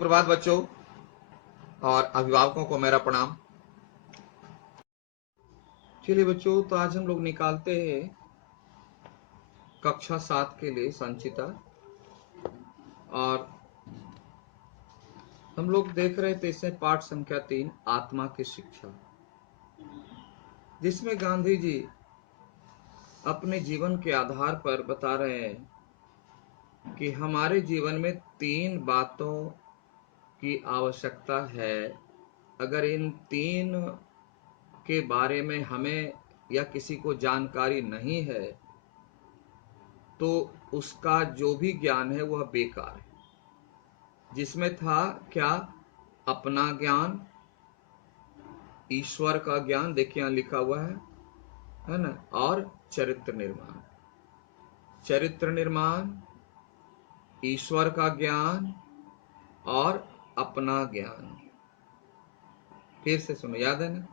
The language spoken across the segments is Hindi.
सुप्रभात बच्चों और अभिभावकों को मेरा प्रणाम। चलिए बच्चों, तो आज हम लोग निकालते हैं कक्षा 7 के लिए संचिता। और हम लोग देख रहे थे इसमें पाठ संख्या 3 आत्मा की शिक्षा, जिसमें गांधी जी अपने जीवन के आधार पर बता रहे हैं कि हमारे जीवन में 3 बातों की आवश्यकता है। अगर इन 3 के बारे में हमें या किसी को जानकारी नहीं है तो उसका जो भी ज्ञान है वह बेकार है। जिसमें था क्या? अपना ज्ञान, ईश्वर का ज्ञान, देखिए यहां लिखा हुआ है ना, और चरित्र निर्माण। चरित्र निर्माण, ईश्वर का ज्ञान और अपना ज्ञान। फिर से सुनो, याद है ना?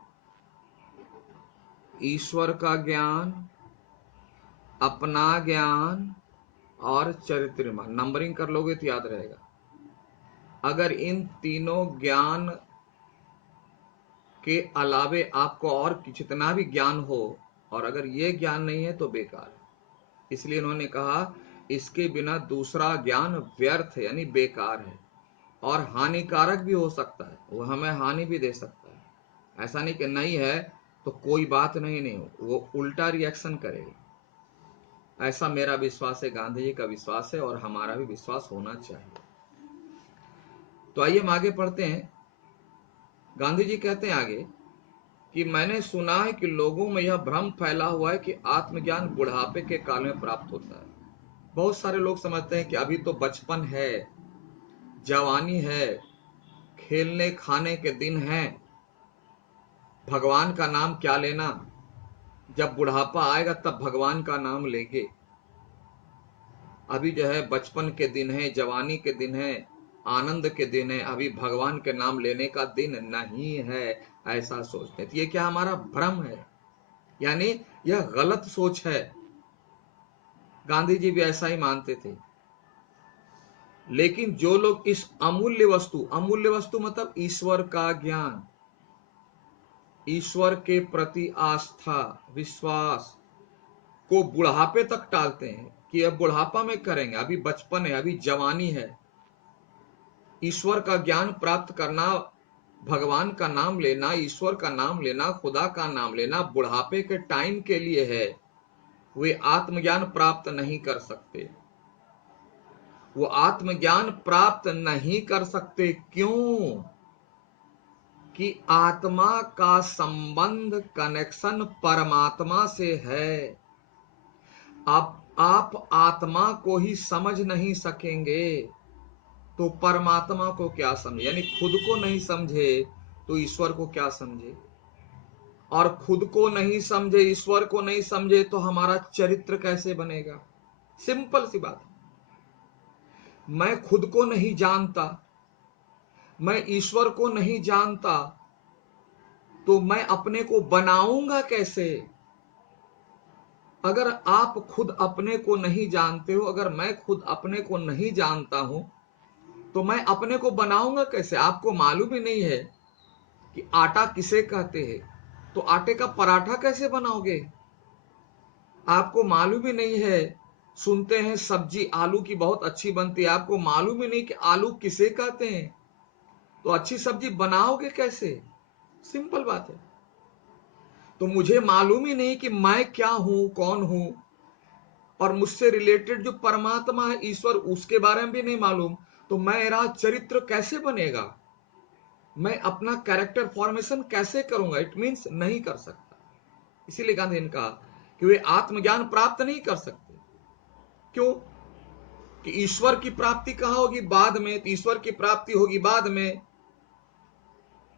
ईश्वर का ज्ञान, अपना ज्ञान और चरित्र निर्माण। नंबरिंग कर लोगे तो याद रहेगा। अगर इन तीनों ज्ञान के अलावे आपको और जितना भी ज्ञान हो और अगर ये ज्ञान नहीं है तो बेकार है। इसलिए उन्होंने कहा इसके बिना दूसरा ज्ञान व्यर्थ है, यानी बेकार है और हानिकारक भी हो सकता है। वो हमें हानि भी दे सकता है। ऐसा नहीं कि नहीं है तो कोई बात नहीं हो, वो उल्टा रिएक्शन करेगा। ऐसा मेरा विश्वास है, गांधी जी का विश्वास है और हमारा भी विश्वास होना चाहिए। तो आइए हम आगे पढ़ते हैं। गांधी जी कहते हैं आगे कि मैंने सुना है कि लोगों में यह भ्रम फैला हुआ है कि आत्मज्ञान बुढ़ापे के काल में प्राप्त होता है। बहुत सारे लोग समझते हैं कि अभी तो बचपन है, जवानी है, खेलने खाने के दिन हैं, भगवान का नाम क्या लेना, जब बुढ़ापा आएगा तब भगवान का नाम लेंगे। अभी जो है बचपन के दिन है, जवानी के दिन है, आनंद के दिन है, अभी भगवान के नाम लेने का दिन नहीं है, ऐसा सोचते हैं। ये क्या हमारा भ्रम है, यानी यह गलत सोच है। गांधी जी भी ऐसा ही मानते थे। लेकिन जो लोग इस अमूल्य वस्तु मतलब ईश्वर का ज्ञान, ईश्वर के प्रति आस्था, विश्वास को बुढ़ापे तक टालते हैं कि अब बुढ़ापा में करेंगे, अभी बचपन है, अभी जवानी है, ईश्वर का ज्ञान प्राप्त करना, भगवान का नाम लेना, ईश्वर का नाम लेना, खुदा का नाम लेना बुढ़ापे के टाइम के लिए है। वे आत्मज्ञान प्राप्त नहीं कर सकते। वो आत्मज्ञान प्राप्त नहीं कर सकते। क्यों? कि आत्मा का संबंध, कनेक्शन परमात्मा से है। आप आत्मा को ही समझ नहीं सकेंगे तो परमात्मा को क्या समझे? यानी खुद को नहीं समझे तो ईश्वर को क्या समझे? और खुद को नहीं समझे, ईश्वर को नहीं समझे तो हमारा चरित्र कैसे बनेगा? सिंपल सी बात। मैं खुद को नहीं जानता, मैं ईश्वर को नहीं जानता, तो मैं अपने को बनाऊंगा कैसे? अगर आप खुद अपने को नहीं जानते हो, अगर मैं खुद अपने को नहीं जानता हूं तो मैं अपने को बनाऊंगा कैसे? आपको मालूम ही नहीं है कि आटा किसे कहते हैं, तो आटे का पराठा कैसे बनाओगे? आपको मालूम ही नहीं है, सुनते हैं सब्जी आलू की बहुत अच्छी बनती है, आपको मालूम ही नहीं कि आलू किसे कहते हैं, तो अच्छी सब्जी बनाओगे कैसे? सिंपल बात है। तो मुझे मालूम ही नहीं कि मैं क्या हूं, कौन हूं, और मुझसे रिलेटेड जो परमात्मा है, ईश्वर, उसके बारे में भी नहीं मालूम, तो मेरा चरित्र कैसे बनेगा? मैं अपना कैरेक्टर फॉर्मेशन कैसे करूंगा? इट मीन्स नहीं कर सकता। इसीलिए गांधी ने कहा कि वे आत्मज्ञान प्राप्त नहीं कर सकते। क्यों? कि ईश्वर की प्राप्ति कहां होगी? बाद में। तो ईश्वर की प्राप्ति होगी बाद में,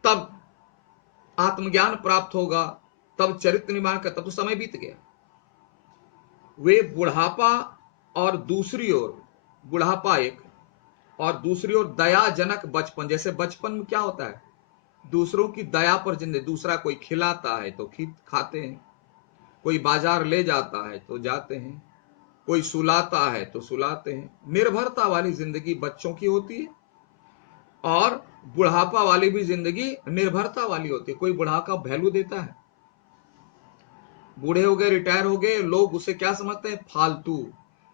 तब आत्मज्ञान प्राप्त होगा, तब चरित्र निर्माण का, तब तो समय बीत गया। वे बुढ़ापा और दूसरी ओर बुढ़ापा एक, और दूसरी ओर दयाजनक बचपन। जैसे बचपन में क्या होता है, दूसरों की दया पर जिंदगी, दूसरा कोई खिलाता है तो खाते हैं, कोई बाजार ले जाता है तो जाते हैं, कोई सुलाता है तो सुलाते हैं। निर्भरता वाली जिंदगी बच्चों की होती है। और बुढ़ापा वाली भी जिंदगी निर्भरता वाली होती है। कोई बुढ़ापा वैल्यू देता है? बूढ़े हो गए, रिटायर हो गए, लोग उसे क्या समझते हैं? फालतू,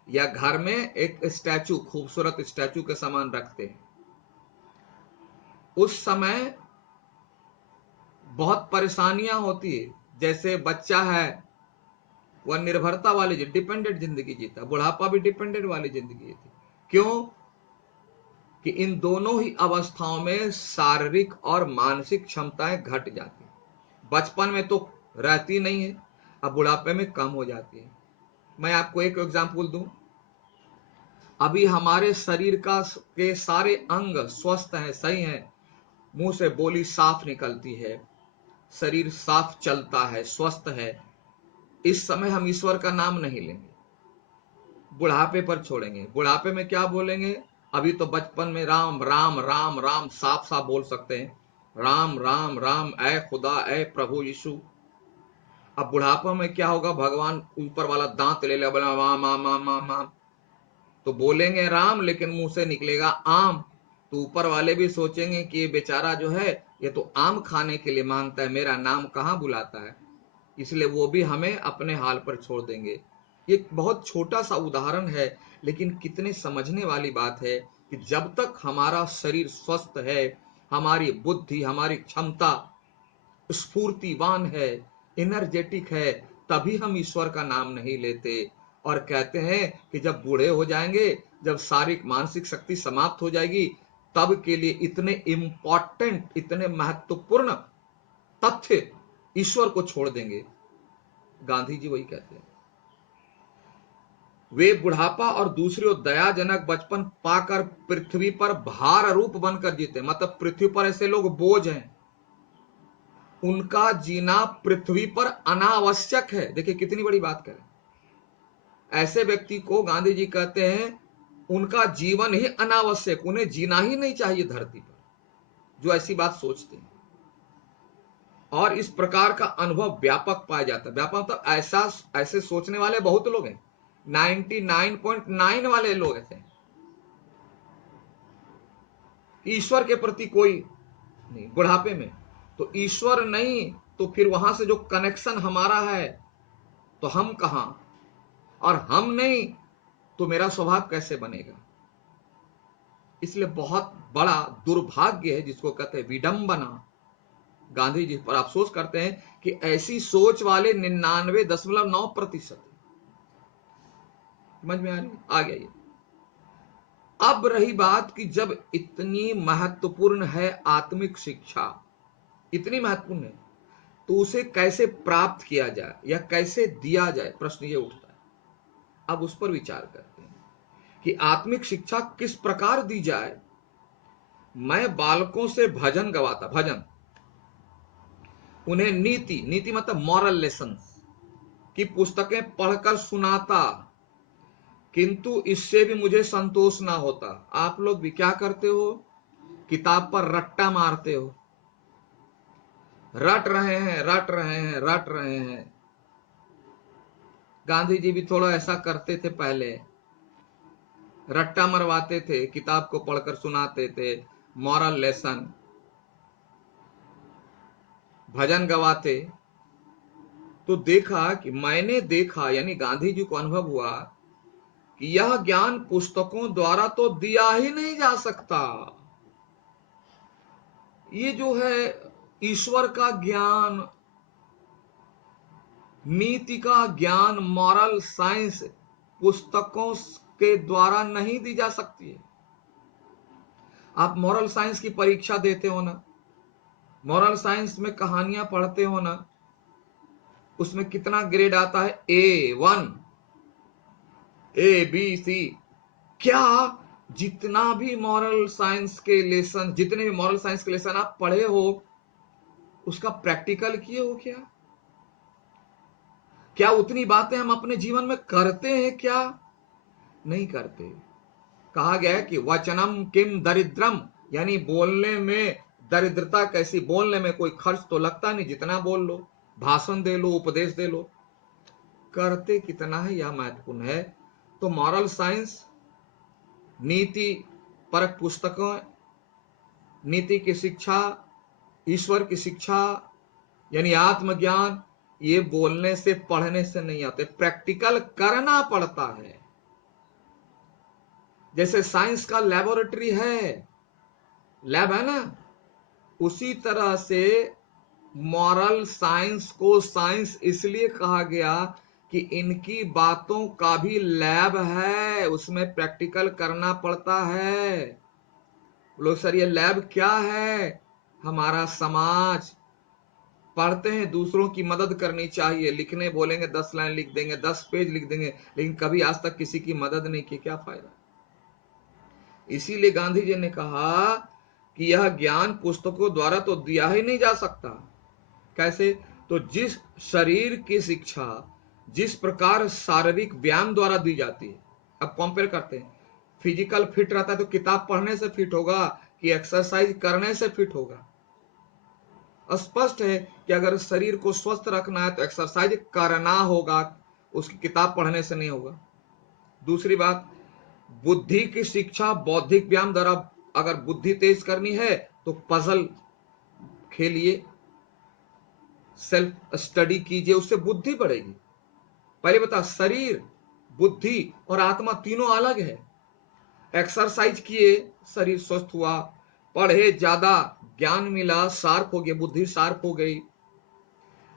या घर में एक स्टैचू, खूबसूरत स्टैचू के समान रखते हैं। उस समय बहुत परेशानियां होती है। जैसे बच्चा है, वह निर्भरता वाली डिपेंडेंट जिंदगी जीता, बुढ़ापा भी डिपेंडेंट वाली जिंदगी जीती। क्यों? कि इन दोनों ही अवस्थाओं में शारीरिक और मानसिक क्षमताएं घट जाती है। बचपन में तो रहती नहीं है, अब बुढ़ापे में कम हो जाती है। मैं आपको एक एग्जांपल दूं। अभी हमारे शरीर के सारे अंग स्वस्थ हैं, सही हैं, मुंह से बोली साफ निकलती है, शरीर साफ चलता है, स्वस्थ है। इस समय हम ईश्वर का नाम नहीं लेंगे, बुढ़ापे पर छोड़ेंगे। बुढ़ापे में क्या बोलेंगे? अभी तो बचपन में राम राम राम राम साफ साफ बोल सकते हैं, राम राम राम, ऐ खुदा, ऐ प्रभु यीशु। अब बुढ़ापा में क्या होगा? भगवान ऊपर वाला दांत ले ले, बोला मां मां मां मां मां, तो बोलेंगे राम, लेकिन मुंह से निकलेगा आम। तो ऊपर वाले भी सोचेंगे कि ये बेचारा जो है, ये तो आम खाने के लिए मांगता है, मेरा नाम कहाँ बुलाता है। इसलिए वो भी हमें अपने हाल पर छोड़ देंगे। ये बहुत छोटा सा उदाहरण है, लेकिन कितने समझने वाली बात है कि जब तक हमारा शरीर स्वस्थ है, हमारी बुद्धि, हमारी क्षमता स्फूर्तिवान है, एनर्जेटिक है, तभी हम ईश्वर का नाम नहीं लेते। और कहते हैं कि जब बूढ़े हो जाएंगे, जब शारीरिक मानसिक शक्ति समाप्त हो जाएगी, तब के लिए इतने इंपॉर्टेंट, इतने महत्वपूर्ण तथ्य ईश्वर को छोड़ देंगे। गांधी जी वही कहते हैं। वे बुढ़ापा और दूसरी ओर दयाजनक बचपन पाकर पृथ्वी पर भार रूप बनकर जीते। मतलब पृथ्वी पर ऐसे लोग बोझ हैं, उनका जीना पृथ्वी पर अनावश्यक है। देखिए कितनी बड़ी बात करें। ऐसे व्यक्ति को गांधी जी कहते हैं उनका जीवन ही अनावश्यक, उन्हें जीना ही नहीं चाहिए धरती पर, जो ऐसी बात सोचते हैं। और इस प्रकार का अनुभव व्यापक पाया जाता है। व्यापक मतलब ऐसा, ऐसे सोचने वाले बहुत लोग हैं, 99.9 वाले लोग ऐसे। ईश्वर के प्रति कोई नहीं बुढ़ापे में, तो ईश्वर नहीं तो फिर वहां से जो कनेक्शन हमारा है, तो हम कहां, और हम नहीं तो मेरा स्वभाव कैसे बनेगा। इसलिए बहुत बड़ा दुर्भाग्य है, जिसको कहते हैं विडंबना। गांधी जी पर अफसोस करते हैं कि ऐसी सोच वाले 99.9%। समझ में आ रही? आ गया ये। अब रही बात कि जब इतनी महत्वपूर्ण है आत्मिक शिक्षा, इतनी महत्वपूर्ण है, तो उसे कैसे प्राप्त किया जाए या कैसे दिया जाए, प्रश्न ये उठता है। अब उस पर विचार करते हैं कि आत्मिक शिक्षा किस प्रकार दी जाए। मैं बालकों से भजन गवाता, भजन, उन्हें नीति, नीति मतलब मॉरल लेसन की पुस्तकें पढ़कर सुनाता, किंतु इससे भी मुझे संतोष ना होता। आप लोग भी क्या करते हो? किताब पर रट्टा मारते हो, रट रहे हैं, रट रहे हैं, रट रहे हैं। गांधी जी भी थोड़ा ऐसा करते थे पहले, रट्टा मरवाते थे, किताब को पढ़कर सुनाते थे, मॉरल लेसन, भजन गवाते। तो देखा कि मैंने देखा, यानी गांधी जी को अनुभव हुआ कि यह ज्ञान पुस्तकों द्वारा तो दिया ही नहीं जा सकता। ये जो है ईश्वर का ज्ञान, नीति का ज्ञान, मॉरल साइंस पुस्तकों के द्वारा नहीं दी जा सकती है। आप मॉरल साइंस की परीक्षा देते हो ना, मॉरल साइंस में कहानियां पढ़ते हो ना, उसमें कितना ग्रेड आता है? A1, ABC। क्या जितना भी मॉरल साइंस के लेसन, जितने भी मॉरल साइंस के लेसन आप पढ़े हो, उसका प्रैक्टिकल किए हो क्या? क्या उतनी बातें हम अपने जीवन में करते हैं क्या? नहीं करते। कहा गया है कि वचनम किम दरिद्रम, यानी बोलने में दरिद्रता कैसी। बोलने में कोई खर्च तो लगता नहीं, जितना बोल लो, भाषण दे लो, उपदेश दे लो, करते कितना है यह महत्वपूर्ण है। तो मॉरल साइंस, नीति परक पुस्तकों नीति की शिक्षा, ईश्वर की शिक्षा, यानी आत्मज्ञान, ये बोलने से पढ़ने से नहीं आते, प्रैक्टिकल करना पड़ता है। जैसे साइंस का लेबोरेटरी है, लैब है ना, उसी तरह से मॉरल साइंस को साइंस इसलिए कहा गया कि इनकी बातों का भी लैब है, उसमें प्रैक्टिकल करना पड़ता है। लोग सर ये लैब क्या है? हमारा समाज। पढ़ते हैं दूसरों की मदद करनी चाहिए, लिखने बोलेंगे 10 लाइन लिख देंगे, 10 पेज लिख देंगे, लेकिन कभी आज तक किसी की मदद नहीं की, क्या फायदा? इसीलिए गांधी जी ने कहा कि यह ज्ञान पुस्तकों द्वारा तो दिया ही नहीं जा सकता। कैसे? तो जिस शरीर की शिक्षा जिस प्रकार शारीरिक व्यायाम द्वारा दी जाती है, अब कंपेयर करते हैं, फिजिकल फिट रहता है तो किताब पढ़ने से फिट होगा कि एक्सरसाइज करने से फिट होगा? स्पष्ट है कि अगर शरीर को स्वस्थ रखना है तो एक्सरसाइज करना होगा, उसकी किताब पढ़ने से नहीं होगा। दूसरी बात, बुद्धि की शिक्षा बौद्धिक व्यायाम द्वारा, अगर बुद्धि तेज करनी है तो पजल खेलिए, सेल्फ स्टडी कीजिए, उससे बुद्धि बढ़ेगी। पहले बता, शरीर, बुद्धि और आत्मा तीनों अलग है। एक्सरसाइज किए, शरीर स्वस्थ हुआ, पढ़े, ज्यादा ज्ञान मिला, शार्प हो गया, बुद्धि शार्प हो गई,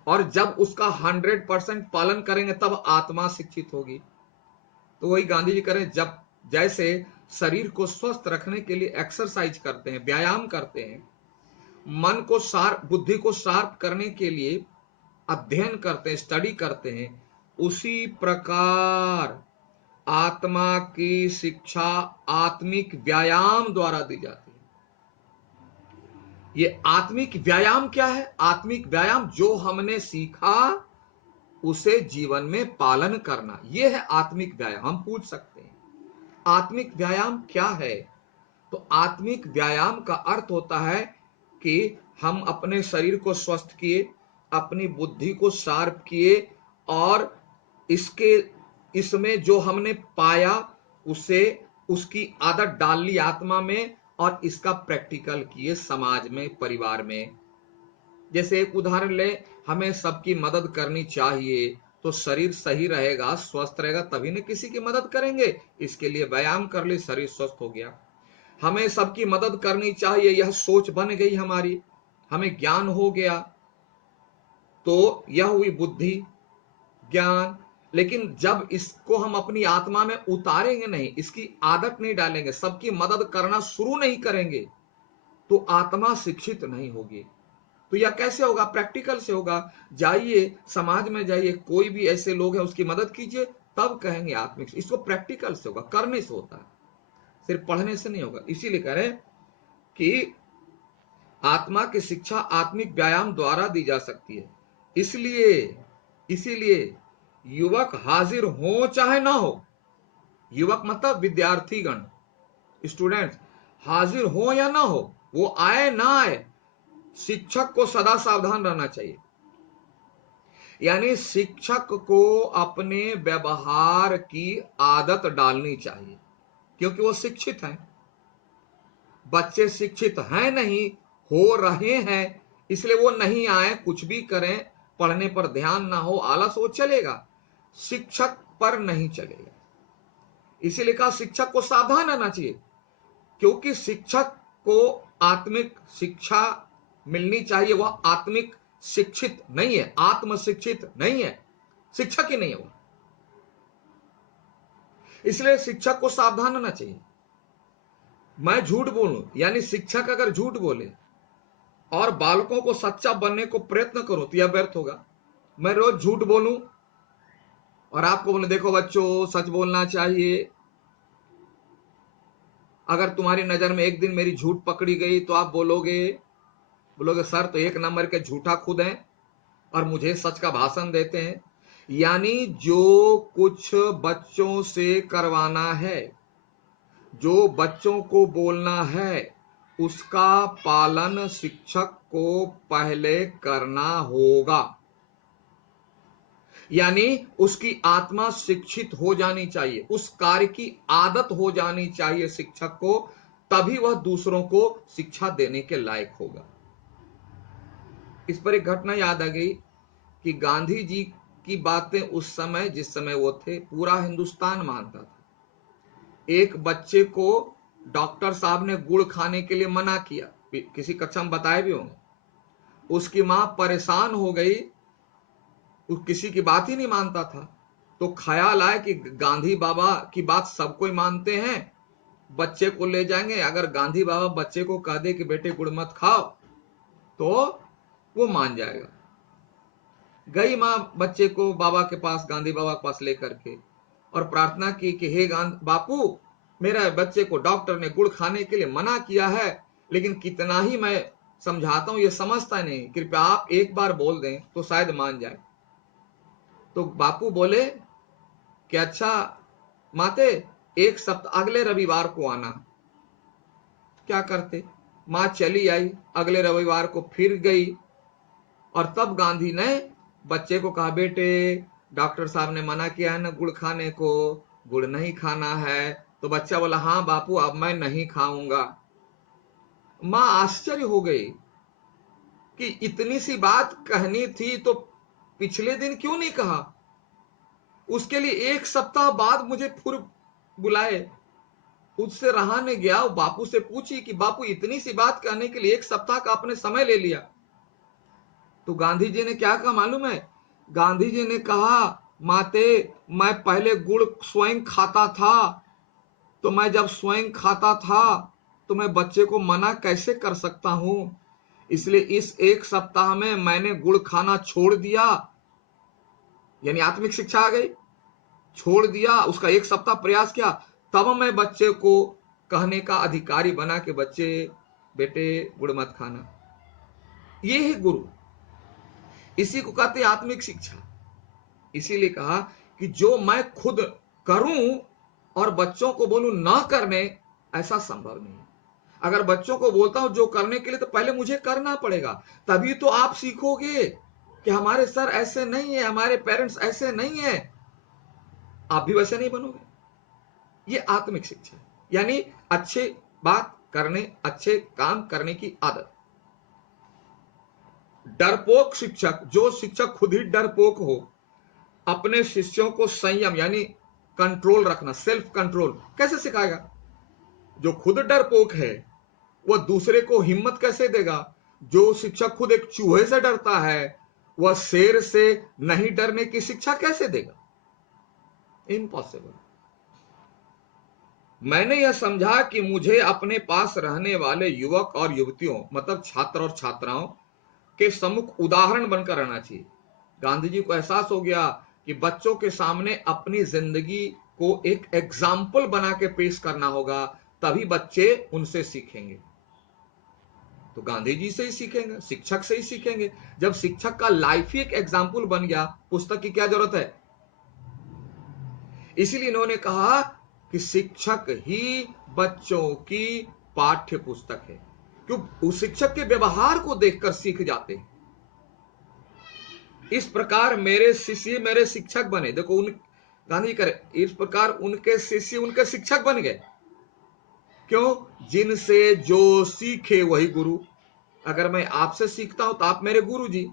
और जब उसका 100% पालन करेंगे तब आत्मा शिक्षित होगी। तो वही गांधी जी करें, जब जैसे शरीर को स्वस्थ रखने के लिए एक्सरसाइज करते हैं, व्यायाम करते हैं, मन को शार्प, बुद्धि को शार्प करने के लिए अध्ययन करते हैं, स्टडी करते हैं, उसी प्रकार आत्मा की शिक्षा आत्मिक व्यायाम द्वारा दी जाती है। ये आत्मिक व्यायाम क्या है? आत्मिक व्यायाम जो हमने सीखा उसे जीवन में पालन करना, यह है आत्मिक व्यायाम। हम पूछ सकते हैं आत्मिक व्यायाम क्या है? तो आत्मिक व्यायाम का अर्थ होता है कि हम अपने शरीर को स्वस्थ किए, अपनी बुद्धि को शार्प किए, और इसके इसमें जो हमने पाया उसे, उसकी आदत डाल ली आत्मा में, और इसका प्रैक्टिकल किए समाज में, परिवार में। जैसे एक उदाहरण ले, हमें सबकी मदद करनी चाहिए, तो शरीर सही रहेगा, स्वस्थ रहेगा, तभी न किसी की मदद करेंगे। इसके लिए व्यायाम कर ले, शरीर स्वस्थ हो गया। हमें सबकी मदद करनी चाहिए, यह सोच बन गई हमारी, हमें ज्ञान हो गया, तो यह हुई बुद्धि, ज्ञान। लेकिन जब इसको हम अपनी आत्मा में उतारेंगे नहीं, इसकी आदत नहीं डालेंगे, सबकी मदद करना शुरू नहीं करेंगे, तो आत्मा शिक्षित नहीं होगी। तो यह कैसे होगा? प्रैक्टिकल से होगा। जाइए समाज में, जाइए, कोई भी ऐसे लोग हैं उसकी मदद कीजिए, तब कहेंगे आत्मिक। इसको प्रैक्टिकल से होगा, करने से होता है, सिर्फ पढ़ने से नहीं होगा। इसीलिए कह रहे हैं कि आत्मा की शिक्षा आत्मिक व्यायाम द्वारा दी जा सकती है। इसलिए इसीलिए युवक हाजिर हो चाहे ना हो, युवक मतलब विद्यार्थीगण, स्टूडेंट्स, हाजिर हो या ना हो, वो आए ना आए, शिक्षक को सदा सावधान रहना चाहिए। यानी शिक्षक को अपने व्यवहार की आदत डालनी चाहिए, क्योंकि वो शिक्षित हैं। बच्चे शिक्षित हैं नहीं, हो रहे हैं, इसलिए वो नहीं आए, कुछ भी करें, पढ़ने पर ध्यान ना हो, आलस हो, चलेगा, शिक्षक पर नहीं चलेगा। इसीलिए कहा शिक्षक को सावधान रहना चाहिए, क्योंकि शिक्षक को आत्मिक शिक्षा मिलनी चाहिए। वह आत्मिक शिक्षित नहीं है, आत्म शिक्षित नहीं है, शिक्षक ही नहीं है वो। इसलिए शिक्षक को सावधान रहना चाहिए। मैं झूठ बोलूं, यानी शिक्षक अगर झूठ बोले और बालकों को सच्चा बनने को प्रयत्न करो तो यह व्यर्थ होगा। मैं रोज झूठ बोलूं और आपको बोले देखो बच्चों सच बोलना चाहिए, अगर तुम्हारी नजर में एक दिन मेरी झूठ पकड़ी गई तो आप बोलोगे सर तो एक नंबर के झूठा खुद हैं और मुझे सच का भाषण देते हैं। यानी जो कुछ बच्चों से करवाना है, जो बच्चों को बोलना है, उसका पालन शिक्षक को पहले करना होगा। यानी उसकी आत्मा शिक्षित हो जानी चाहिए, उस कार्य की आदत हो जानी चाहिए शिक्षक को, तभी वह दूसरों को शिक्षा देने के लायक होगा। इस पर एक घटना याद आ गई कि गांधी जी की बातें उस समय, जिस समय वो थे, पूरा हिंदुस्तान मानता था। एक बच्चे को डॉक्टर साहब ने गुड़ खाने के लिए मना किया, किसी कक्षा में बताए भी होंगे। उसकी मां परेशान हो गई, वो किसी की बात ही नहीं मानता था। तो ख्याल आया कि गांधी बाबा की बात सब कोई मानते हैं, बच्चे को ले जाएंगे, अगर गांधी बाबा बच्चे को कह दे कि बेटे गुड़ मत खाओ तो वो मान जाएगा। गई मां बच्चे को बाबा के पास, गांधी बाबा के पास लेकर के, और प्रार्थना की कि हे बापू, मेरा बच्चे को डॉक्टर ने गुड़ खाने के लिए मना किया है, लेकिन कितना ही मैं समझाता हूं ये समझता नहीं, कृपया आप एक बार बोल दें तो शायद मान जाए। तो बापू बोले कि अच्छा माते, एक सप्ताह अगले रविवार को आना। क्या करते, मां चली आई, अगले रविवार को फिर गई, और तब गांधी ने बच्चे को कहा, बेटे डॉक्टर साहब ने मना किया है ना गुड़ खाने को, गुड़ नहीं खाना है। तो बच्चा बोला, हाँ बापू अब मैं नहीं खाऊंगा। मां आश्चर्य हो गई कि इतनी सी बात कहनी थी तो पिछले दिन क्यों नहीं कहा। उसके लिए एक सप्ताह बाद मुझे फिर बुलाए, उससे रहा नहीं गया। बापू से पूछी कि बापू इतनी सी बात कहने के लिए एक सप्ताह का आपने समय ले लिया। तो गांधी जी ने क्या कहा मालूम है? गांधी जी ने कहा, माते मैं पहले गुड़ स्वयं खाता था, तो मैं जब स्वयं खाता था तो मैं बच्चे को मना कैसे कर सकता हूं, इसलिए इस एक सप्ताह में मैंने गुड़ खाना छोड़ दिया। यानी आत्मिक शिक्षा आ गई, छोड़ दिया, उसका एक सप्ताह प्रयास किया, तब मैं बच्चे को कहने का अधिकारी बना कि बच्चे बेटे गुड़ मत खाना। ये है गुरु, इसी को कहते आत्मिक शिक्षा। इसीलिए कहा कि जो मैं खुद करूं और बच्चों को बोलूं ना करने, ऐसा संभव नहीं। अगर बच्चों को बोलता हूं जो करने के लिए, तो पहले मुझे करना पड़ेगा, तभी तो आप सीखोगे कि हमारे सर ऐसे नहीं है, हमारे पेरेंट्स ऐसे नहीं है, आप भी वैसे नहीं बनोगे। ये आत्मिक शिक्षा, यानी अच्छे बात करने, अच्छे काम करने की आदत। डरपोक शिक्षक, जो शिक्षक खुद ही डरपोक हो, अपने शिष्यों को संयम यानी कंट्रोल रखना, सेल्फ कंट्रोल कैसे सिखाएगा? जो खुद डरपोक है वह दूसरे को हिम्मत कैसे देगा? जो शिक्षक खुद एक चूहे से डरता है वह शेर से नहीं डरने की शिक्षा कैसे देगा? इम्पॉसिबल। मैंने यह समझा कि मुझे अपने पास रहने वाले युवक और युवतियों, मतलब छात्र और छात्राओं के सम्मुख उदाहरण बनकर रहना चाहिए। गांधी जी को एहसास हो गया कि बच्चों के सामने अपनी जिंदगी को एक एग्जाम्पल बना के पेश करना होगा, तभी बच्चे उनसे सीखेंगे। तो गांधी जी से ही सीखेंगे, शिक्षक से ही सीखेंगे। जब शिक्षक का लाइफ ही एक एग्जाम्पल बन गया, पुस्तक की क्या जरूरत है? इसीलिए इन्होंने कहा कि शिक्षक ही बच्चों की पाठ्य पुस्तक है, क्यों? उस शिक्षक के व्यवहार को देखकर सीख जाते हैं। इस प्रकार मेरे शिष्य मेरे शिक्षक बने। देखो उन गांधी करे, इस प्रकार उनके शिष्य उनके शिक्षक बन गए। क्यों? जिनसे जो सीखे वही गुरु। अगर मैं आपसे सीखता हूं तो आप मेरे गुरु जी।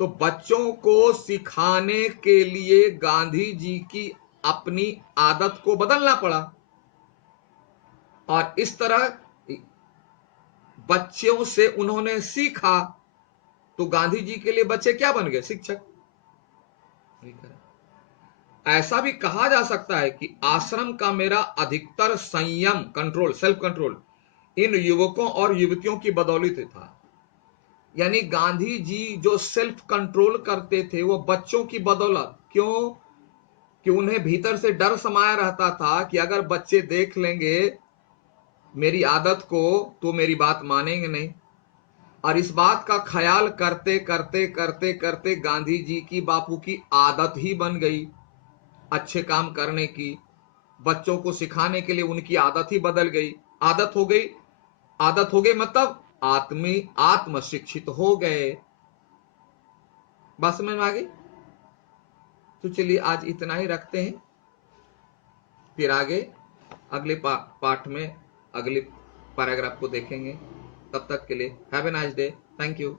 तो बच्चों को सिखाने के लिए गांधी जी की अपनी आदत को बदलना पड़ा, और इस तरह बच्चों से उन्होंने सीखा। तो गांधी जी के लिए बच्चे क्या बन गए? शिक्षक। ऐसा भी कहा जा सकता है कि आश्रम का मेरा अधिकतर संयम, कंट्रोल, सेल्फ कंट्रोल इन युवकों और युवतियों की बदौलत था। यानी गांधी जी जो सेल्फ कंट्रोल करते थे वो बच्चों की बदौलत। क्यों? कि उन्हें भीतर से डर समाया रहता था कि अगर बच्चे देख लेंगे मेरी आदत को तो मेरी बात मानेंगे नहीं। और इस बात का ख्याल करते करते करते करते गांधी जी की, बापू की आदत ही बन गई अच्छे काम करने की। बच्चों को सिखाने के लिए उनकी आदत ही बदल गई। आदत हो गई, आदत हो गई मतलब आत्म शिक्षित हो गए। बस में आ गई। तो चलिए आज इतना ही रखते हैं, फिर आगे अगले पार्ट में अगले पैराग्राफ को देखेंगे। तब तक के लिए have a nice day. Thank you.